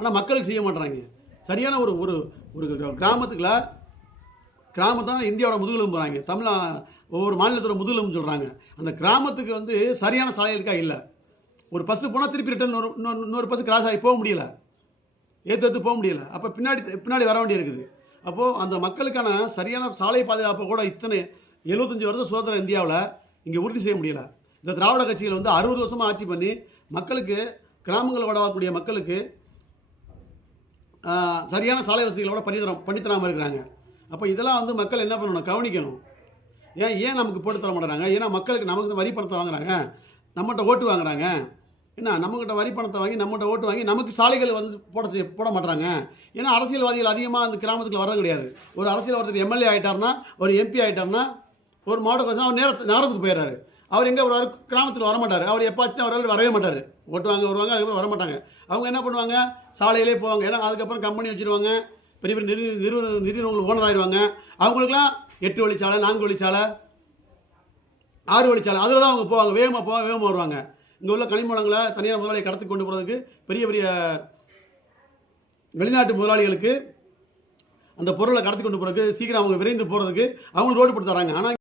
ஆனால் மக்களுக்கு செய்ய மாட்டேறாங்க. சரியான ஒரு ஒரு ஒரு கிராமத்துக்குள்ள கிராமம் தான் இந்தியாவோட முதுகெலும்புறாங்க. ஒவ்வொரு மாநிலத்தோட முதுகெலும்புன்னு சொல்கிறாங்க. அந்த கிராமத்துக்கு வந்து சரியான சாலை இருக்கா? இல்லை. ஒரு பஸ்ஸு போனால் திருப்பி ரிட்டர்ன் இன்னொரு பஸ்ஸு கிராஸ் ஆகி போக முடியல, ஏற்று போக முடியல. அப்போ பின்னாடி வர வேண்டி இருக்குது. அப்போது அந்த மக்களுக்கான சரியான சாலை பாதுகாப்பை கூட இத்தனை 75 வருஷம் சுதந்திர இந்தியாவில் இங்கே உறுதி செய்ய முடியல. இந்த திராவிட கட்சிகள் வந்து 60 வருஷமாக ஆட்சி பண்ணி மக்களுக்கு, கிராமங்களில் வாழக்கூடிய மக்களுக்கு சரியான சாலை வசதிகளோட பண்ணித்தராமல் இருக்கிறாங்க. அப்போ இதெல்லாம் வந்து மக்கள் என்ன பண்ணணும்? கவனிக்கணும். ஏன் நமக்கு போட்டு தர மாட்டேறாங்க? ஏன்னா நமக்கு வரி பணத்தை வாங்குறாங்க, நம்மகிட்ட ஓட்டு வாங்குறாங்க. ஏன்னா நம்மகிட்ட வரி பணத்தை வாங்கி நம்மகிட்ட ஓட்டு வாங்கி நமக்கு சாலைகள் வந்து போட மாட்டாங்க. ஏன்னா அரசியல்வாதிகள் அதிகமாக அந்த கிராமத்துக்குள்ள வர்றது கிடையாது. ஒரு அரசியல் ஒருத்தர் எம்எல்ஏ ஆகிட்டார்னா, ஒரு எம்பி ஆகிட்டார்னா, ஒரு மாவட்ட கட்சி அவர் நேரத்துக்கு போயிடுறாரு. அவர் எங்கே வருவார்? கிராமத்தில் வரமாட்டார். அவர் எப்பாச்சும் அவர் வரவே மாட்டார். ஓட்டு வாங்க வருவாங்க, அதுக்கப்புறம் வரமாட்டாங்க. அவங்க என்ன பண்ணுவாங்க? சாலையிலே போவாங்க. ஏன்னா அதுக்கப்புறம் கம்பெனி வச்சுருவாங்க, பெரிய பெரிய நிறுவனங்களுக்கு ஓனர் ஆயிடுவாங்க. அவங்களுக்குலாம் 8 வழிச்சாலை, 4 வழிச்சாலை, 6 வழிச்சாலை, அதில் தான் அவங்க போவாங்க. வேகமாக வருவாங்க. இங்கே உள்ள கனிமூலங்களை தனியார் முதலாளி கடத்தி கொண்டு போகிறதுக்கு, பெரிய பெரிய வெளிநாட்டு முதலாளிகளுக்கு அந்த பொருளை கடத்தி கொண்டு போகிறதுக்கு, சீக்கிரம் அவங்க விரைந்து போகிறதுக்கு அவங்க ரோடு போட்டு தராங்க. ஆனால்